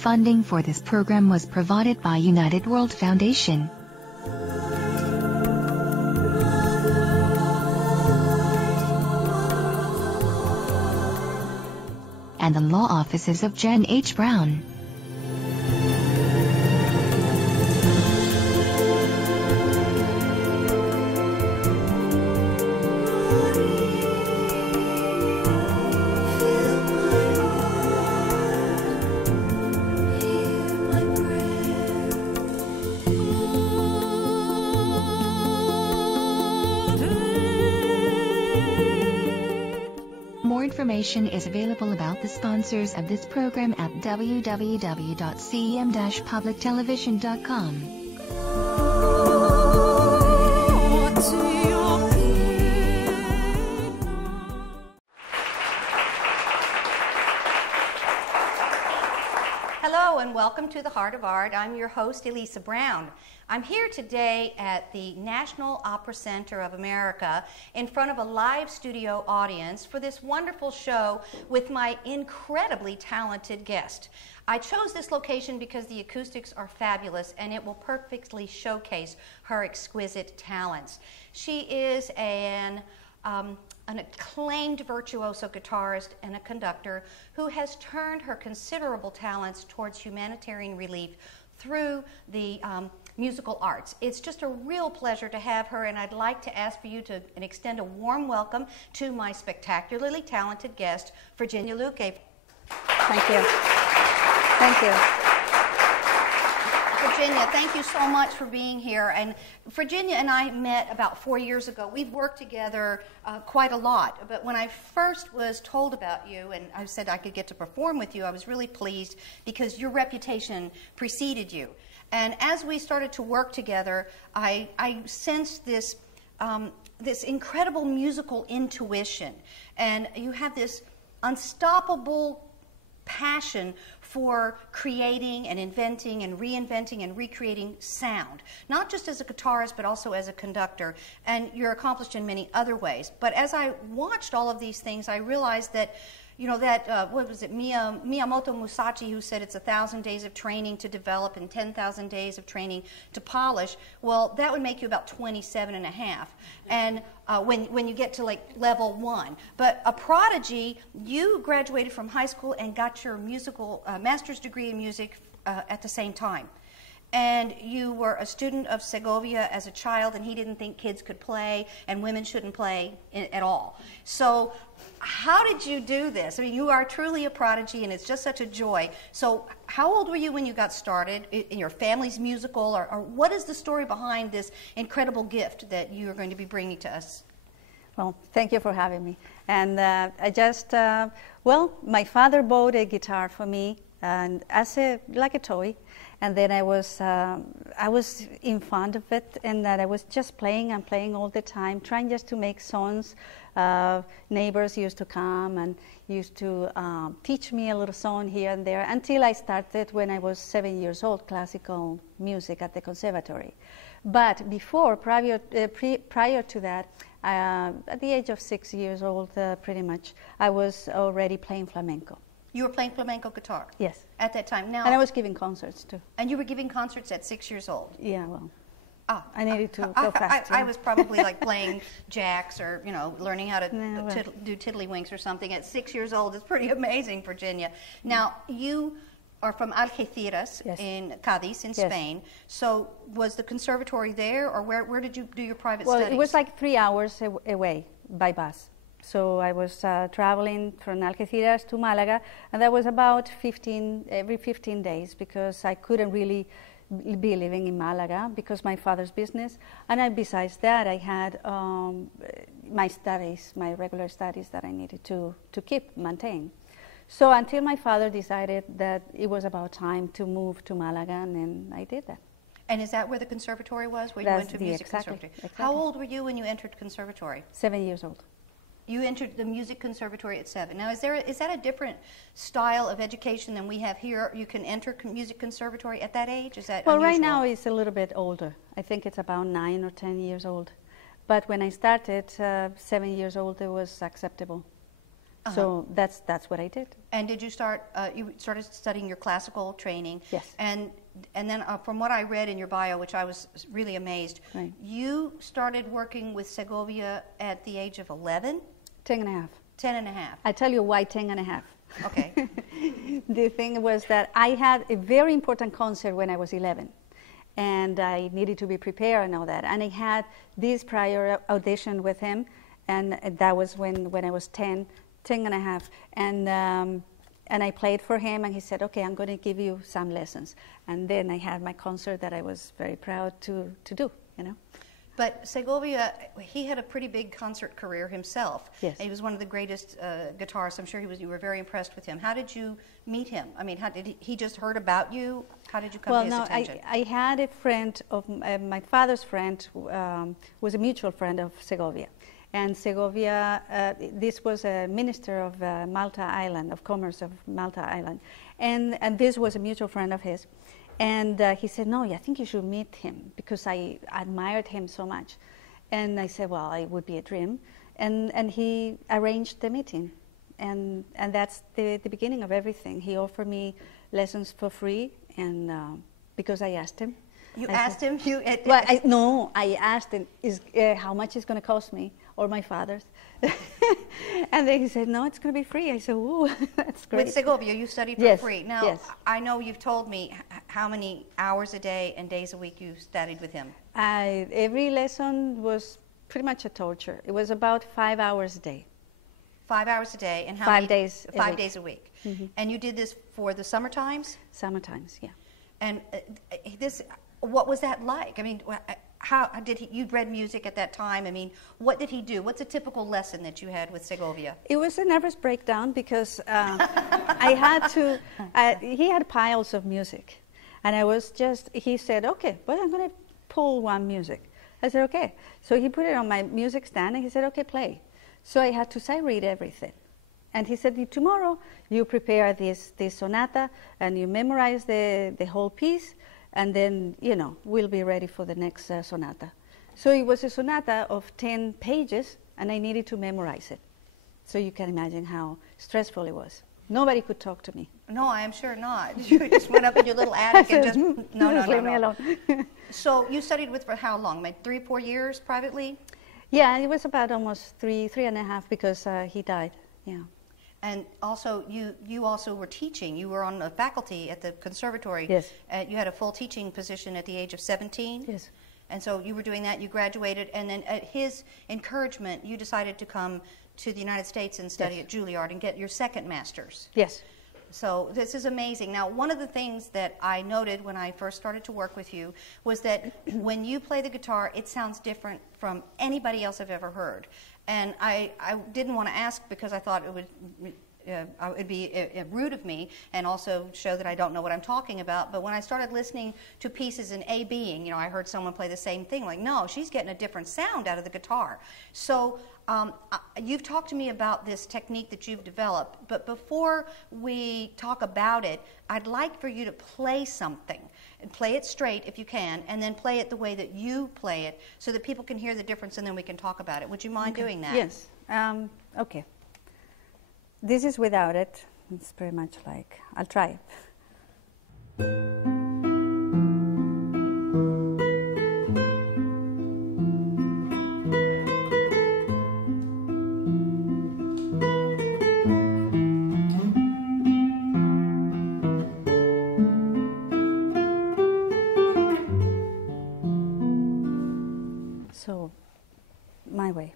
Funding for this program was provided by United World Foundation and the law offices of Jen H. Brown. More information is available about the sponsors of this program at www.cem-publictelevision.com. Hello and welcome to the Heart of Art. I'm your host, Elisa Brown. I'm here today at the National Opera Center of America in front of a live studio audience for this wonderful show with my incredibly talented guest. I chose this location because the acoustics are fabulous and it will perfectly showcase her exquisite talents. She is an acclaimed virtuoso guitarist and a conductor who has turned her considerable talents towards humanitarian relief through the musical arts. It's just a real pleasure to have her, and I'd like to ask for you to extend a warm welcome to my spectacularly talented guest, Virginia Luque. Thank you. Thank you. Virginia, thank you so much for being here. And Virginia and I met about 4 years ago. We've worked together quite a lot. But when I first was told about you and I said I could get to perform with you, I was really pleased because your reputation preceded you. And as we started to work together, I sensed this, this incredible musical intuition. And you have this unstoppable passion for creating and inventing and reinventing and recreating sound, not just as a guitarist but also as a conductor, and you're accomplished in many other ways. But as I watched all of these things, I realized that, you know, that, what was it, Miyamoto Musashi, who said it's 1,000 days of training to develop and 10,000 days of training to polish. Well, that would make you about 27 and a half. And when you get to like level 1. But a prodigy, you graduated from high school and got your musical master's degree in music at the same time. And you were a student of Segovia as a child, and he didn't think kids could play and women shouldn't play at all. So how did you do this? I mean, you are truly a prodigy, and it's just such a joy. So how old were you when you got started in your family's musical, or what is the story behind this incredible gift that you are going to be bringing to us? Well, thank you for having me. And I just, well, my father bought a guitar for me, and like a toy. And then I was in fond of it, and that I was just playing and playing all the time, trying just to make songs. Neighbors used to come and used to teach me a little song here and there, until I started when I was 7 years old, classical music at the conservatory. But before, prior to that, at the age of 6 years old, pretty much, I was already playing flamenco. You were playing flamenco guitar? Yes. At that time? Now, and I was giving concerts too. And you were giving concerts at 6 years old? Yeah, well, I needed to go faster. I was probably like playing jacks or, you know, learning how to do tiddlywinks or something at 6 years old. It's pretty amazing, Virginia. Now, you are from Algeciras in Cádiz in Spain. So was the conservatory there, or where did you do your private studies? Well, it was like 3 hours away by bus. So I was traveling from Algeciras to Malaga, and that was about every 15 days, because I couldn't really be living in Malaga because my father's business. And besides that, I had my studies, my regular studies that I needed to maintain. So until my father decided that it was about time to move to Malaga, and then I did that. And is that where the conservatory was, where you went to music conservatory? Exactly. How old were you when you entered conservatory? 7 years old. You entered the music conservatory at 7. Now, is that a different style of education than we have here? You can enter music conservatory at that age? Is that unusual? Right now it's a little bit older. I think it's about 9 or 10 years old. But when I started, 7 years old, it was acceptable. So that's what I did. And did you start? You started studying your classical training. Yes. And then from what I read in your bio, which I was really amazed, Right. you started working with Segovia at the age of 11? 10 and a half. 10 and a half. I tell you why 10 and a half. Okay. The thing was that I had a very important concert when I was 11, and I needed to be prepared and all that. And I had this prior audition with him, and that was when I was 10 and a half. And I played for him, and he said, okay, I'm going to give you some lessons. And then I had my concert that I was very proud to do, you know. But Segovia, he had a pretty big concert career himself. Yes. And he was one of the greatest guitarists. I'm sure you were very impressed with him. How did you meet him? I mean, how did he just heard about you? How did you come to his attention? I had a friend of my father's friend, was a mutual friend of Segovia. And Segovia, this was a minister of Malta Island, of Commerce of Malta Island. And this was a mutual friend of his. And he said, no, I think you should meet him because I admired him so much. And I said, well, it would be a dream. And he arranged the meeting. And that's the beginning of everything. He offered me lessons for free, and because I asked him. You asked him? I asked him, how much it's going to cost me, or my father's. And then he said, no, it's going to be free. I said, ooh, that's great. With Segovia, you studied for free. Now, yes. I know you've told me how many hours a day and days a week you studied with him. Every lesson was pretty much a torture. It was about 5 hours a day. 5 hours a day, and how 5 many days a 5 week. days a week. Mm-hmm. And you did this for the summer times? Summer times, yeah. And what was that like? I mean, how did he? You'd read music at that time. I mean, what did he do? What's a typical lesson that you had with Segovia? It was a nervous breakdown because I had to. He had piles of music, and he said, okay, well, I'm going to pull one music. I said, okay. So he put it on my music stand, and he said, okay, play. So I had to sight read everything. And he said, tomorrow you prepare this sonata and you memorize the whole piece, and then, we'll be ready for the next sonata. So it was a sonata of 10 pages, and I needed to memorize it. So you can imagine how stressful it was. Nobody could talk to me. No, I am sure not. You just went up in your little attic and just, no. Leave me alone. So you studied with for how long? Like 3 or 4 years privately? Yeah, it was about almost three and a half because he died, yeah. And also, you also were teaching. You were on the faculty at the conservatory. Yes. You had a full teaching position at the age of 17. Yes. And so you were doing that. You graduated, and then at his encouragement, you decided to come to the United States and study at Juilliard and get your second master's. Yes. So this is amazing. Now, one of the things that I noted when I first started to work with you was that when you play the guitar, it sounds different from anybody else I've ever heard. And I didn't want to ask because I thought it would be rude of me and also show that I don't know what I'm talking about. But when I started listening to pieces in A-Being, I heard someone play the same thing. Like, no, she's getting a different sound out of the guitar. So you've talked to me about this technique that you've developed. But before we talk about it, I'd like for you to play something. And play it straight if you can, and then play it the way that you play it so that people can hear the difference, and then we can talk about it. Would you mind doing that? Yes. Okay. This is without it. It's pretty much like, I'll try it. So, my way.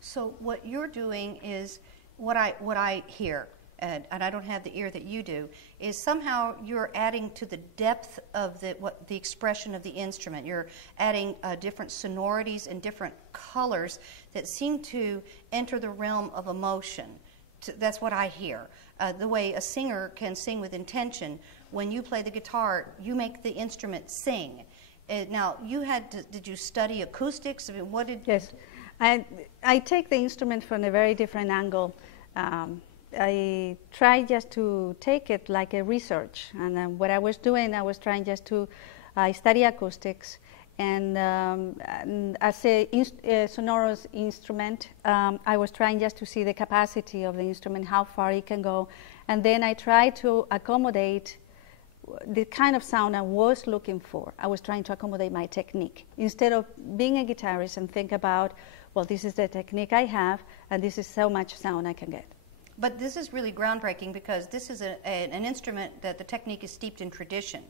So what you're doing is what I hear. And I don't have the ear that you do, is somehow you're adding to the depth of the expression of the instrument. You're adding different sonorities and different colors that seem to enter the realm of emotion. That's what I hear. The way a singer can sing with intention, when you play the guitar, you make the instrument sing. Now, did you study acoustics? I mean, what did? Yes, I take the instrument from a very different angle. I try just to take it like a research, and what I was doing, I was trying just to study acoustics, and as a sonorous instrument, I was trying just to see the capacity of the instrument, how far it can go, and then I tried to accommodate the kind of sound I was looking for. I was trying to accommodate my technique. Instead of being a guitarist and think about, well, this is the technique I have, and this is so much sound I can get. But this is really groundbreaking because this is an instrument that the technique is steeped in tradition.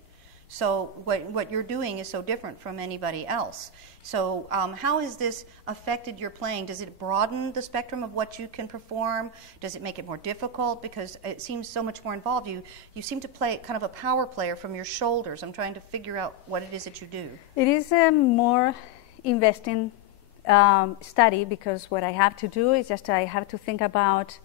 So what you're doing is so different from anybody else. So how has this affected your playing? Does it broaden the spectrum of what you can perform? Does it make it more difficult? Because it seems so much more involved. You seem to play kind of a power player from your shoulders. I'm trying to figure out what it is that you do. It is a more investing study, because what I have to do is just I have to think about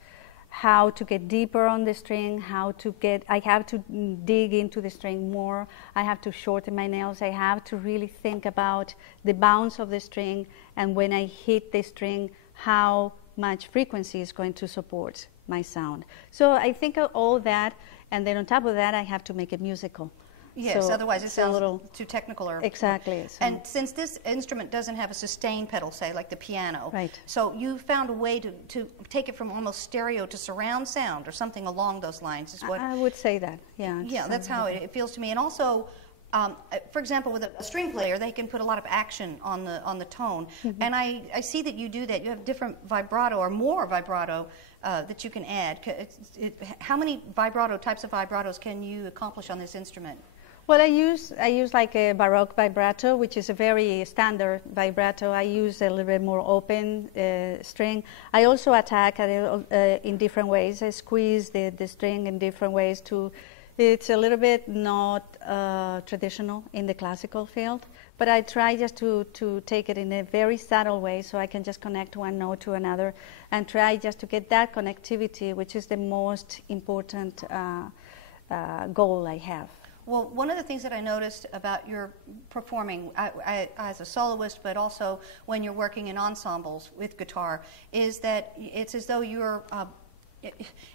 how to get deeper on the string, I have to dig into the string more, I have to shorten my nails, I have to really think about the bounce of the string, and when I hit the string, how much frequency is going to support my sound. So I think of all that, and then on top of that, I have to make it musical. Yes, so otherwise it sounds a little too technical. Exactly. So. And since this instrument doesn't have a sustain pedal, say, like the piano, right. So you found a way to take it from almost stereo to surround sound or something along those lines. Is what I would say that, yeah. Yeah, that's how it feels to me. And also, for example, with a string player, they can put a lot of action on the tone. Mm-hmm. And I see that you do that. You have different vibrato or more vibrato that you can add. How many types of vibratos can you accomplish on this instrument? Well, I use like a Baroque vibrato, which is a very standard vibrato. I use a little bit more open string. I also attack in different ways. I squeeze the string in different ways to. It's a little bit not traditional in the classical field, but I try just to take it in a very subtle way so I can just connect one note to another and try just to get that connectivity, which is the most important goal I have. Well, one of the things that I noticed about your performing as a soloist, but also when you're working in ensembles with guitar, is that it's as though you're,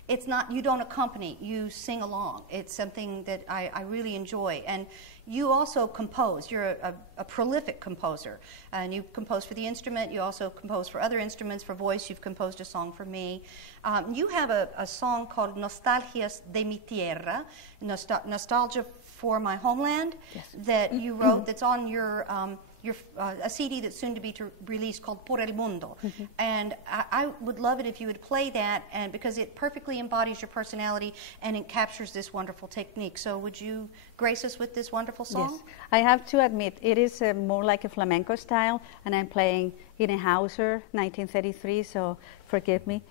it's not, you don't accompany, you sing along. It's something that I really enjoy. And you also compose. You're a prolific composer. And you compose for the instrument. You also compose for other instruments. For voice, you've composed a song for me. You have a song called Nostalgias de mi tierra, Nostalgia for my homeland, yes. That you wrote, that's on your a CD that's soon to be released called Por el Mundo. Mm-hmm. And I would love it if you would play that, and because it perfectly embodies your personality and it captures this wonderful technique. So would you grace us with this wonderful song? Yes. I have to admit, it is more like a flamenco style, and I'm playing in a Hauser 1933, so forgive me.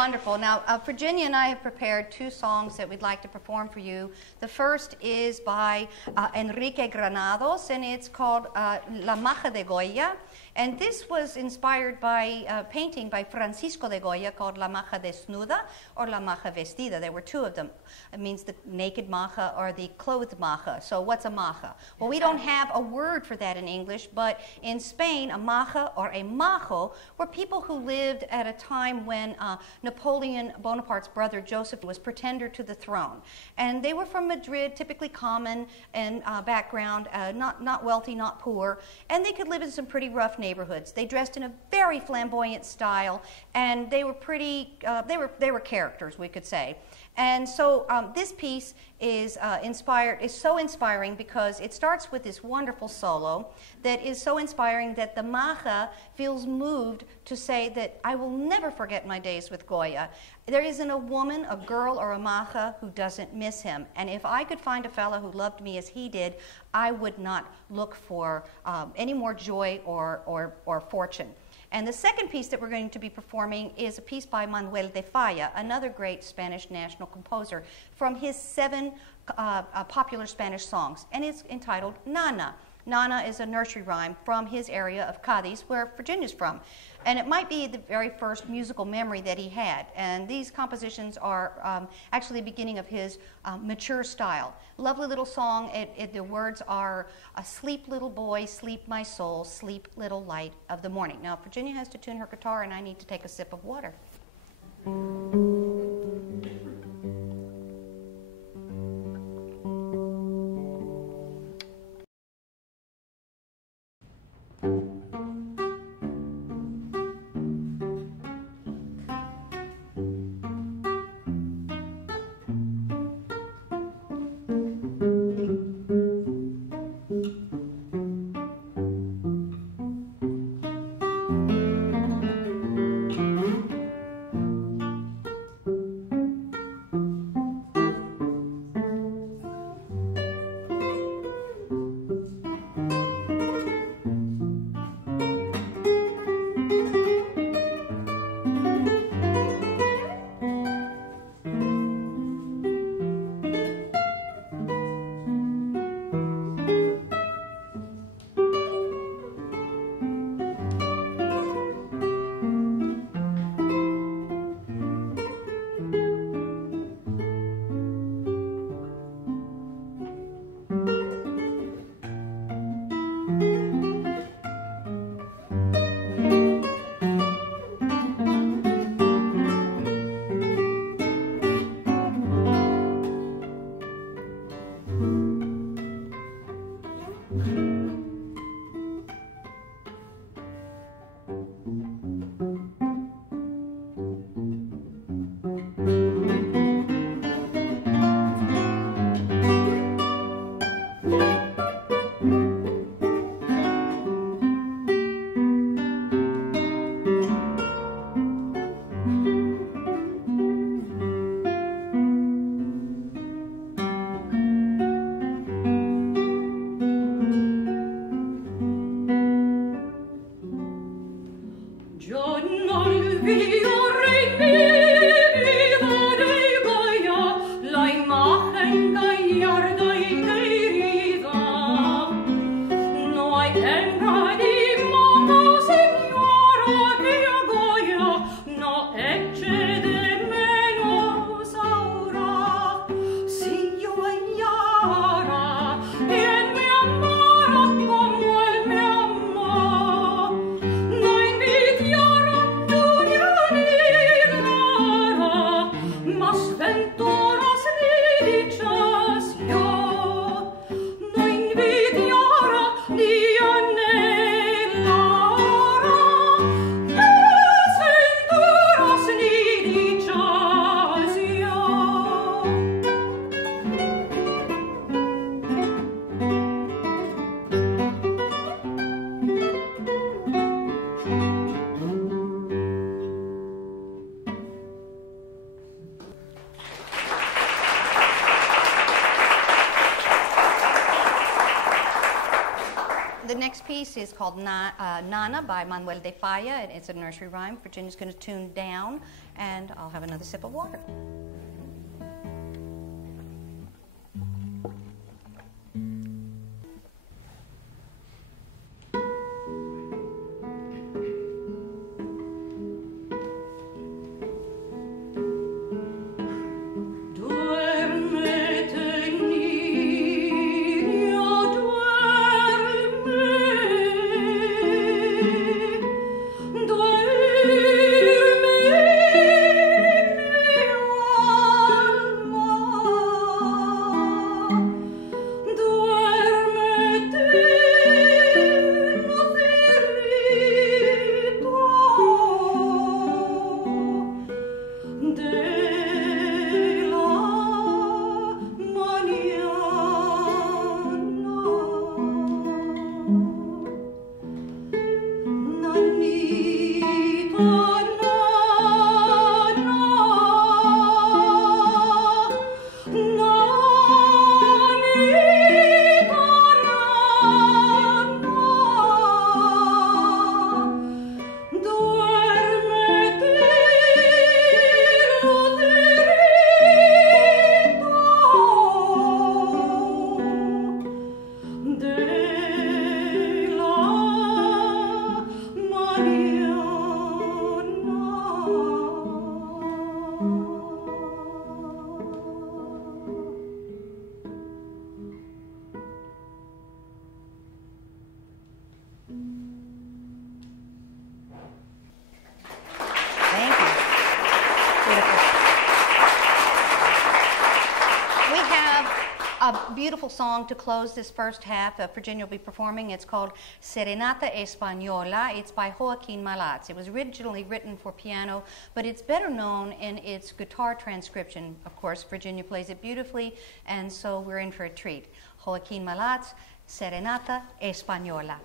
wonderful. Now, Virginia and I have prepared 2 songs that we'd like to perform for you. The first is by Enrique Granados, and it's called La Maja de Goya. And this was inspired by a painting by Francisco de Goya called La Maja Desnuda or La Maja Vestida. There were 2 of them. It means the naked maja or the clothed maja. So what's a maja? Well, we don't have a word for that in English, but in Spain, a maja or a majo were people who lived at a time when Napoleon Bonaparte's brother Joseph was pretender to the throne. And they were from Madrid, typically common in background, not wealthy, not poor, and they could live in some pretty rough neighborhoods. They dressed in a very flamboyant style, and they were pretty, they were characters, we could say. And so this piece is so inspiring because it starts with this wonderful solo that is so inspiring that the maja feels moved to say that I will never forget my days with Goya. There isn't a woman, a girl, or a maja who doesn't miss him. And if I could find a fellow who loved me as he did, I would not look for any more joy or fortune. And the second piece that we're going to be performing is a piece by Manuel de Falla, another great Spanish national composer, from his 7 popular Spanish songs, and it's entitled Nana. Nana is a nursery rhyme from his area of Cádiz, where Virginia's from. And it might be the very first musical memory that he had. And these compositions are actually the beginning of his mature style. Lovely little song. The words are, "Sleep, little boy, sleep, my soul, sleep, little light of the morning." Now, Virginia has to tune her guitar, and I need to take a sip of water. piece is called Nana by Manuel de Falla, and it's a nursery rhyme. Virginia's going to tune down, and I'll have another sip of water. Beautiful song to close this first half. Virginia will be performing. It's called Serenata Española. It's by Joaquin Malats. It was originally written for piano, but it's better known in its guitar transcription. Of course, Virginia plays it beautifully, and so we're in for a treat. Joaquin Malats, Serenata Española.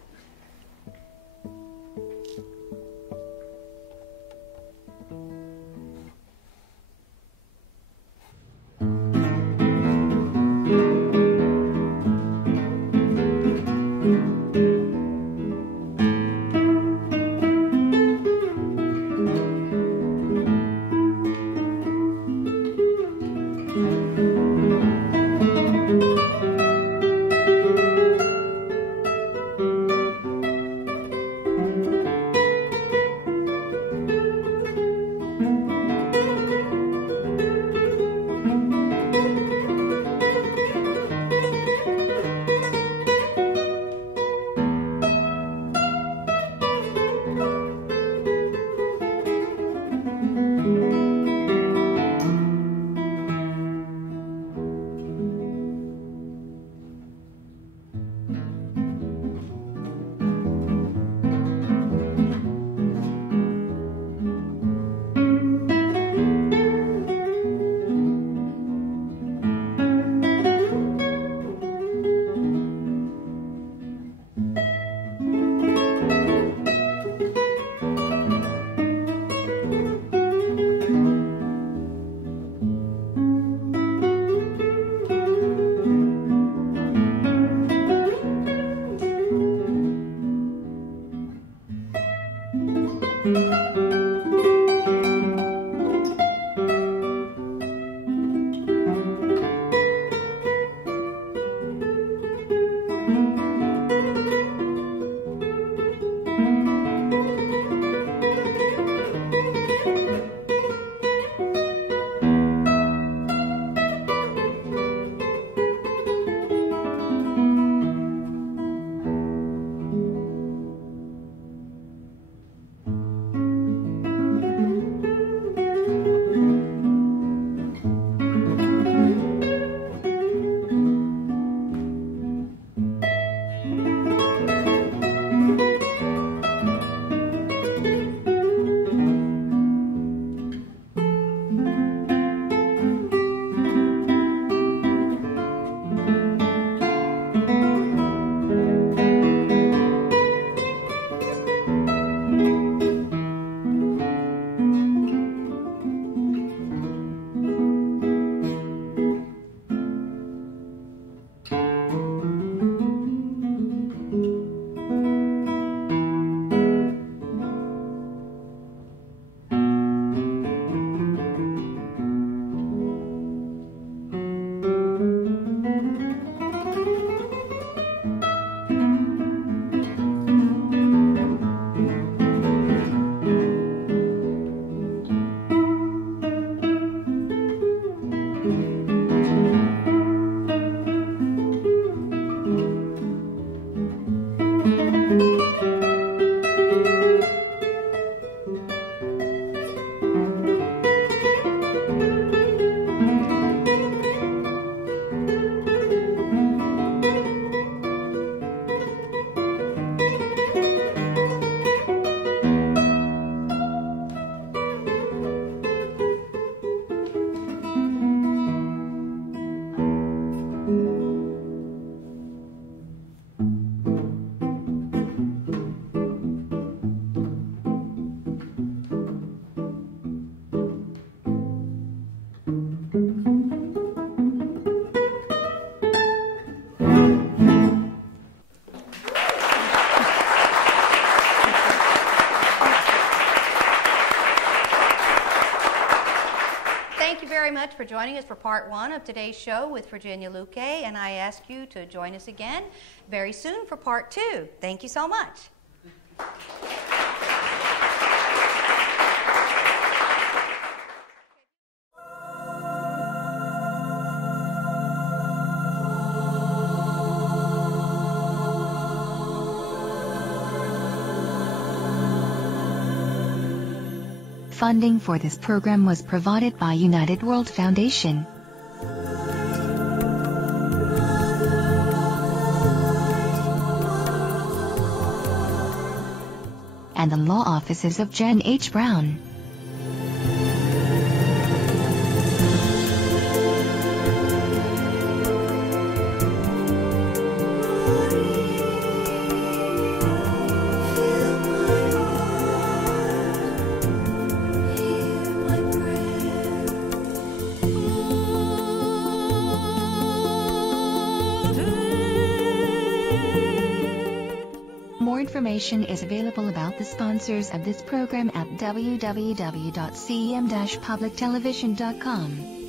very much for joining us for part 1 of today's show with Virginia Luque, and I ask you to join us again very soon for part 2. Thank you so much. Funding for this program was provided by United World Foundation and the law offices of Jen H. Brown. More information is available about the sponsors of this program at www.cem-publictelevision.com.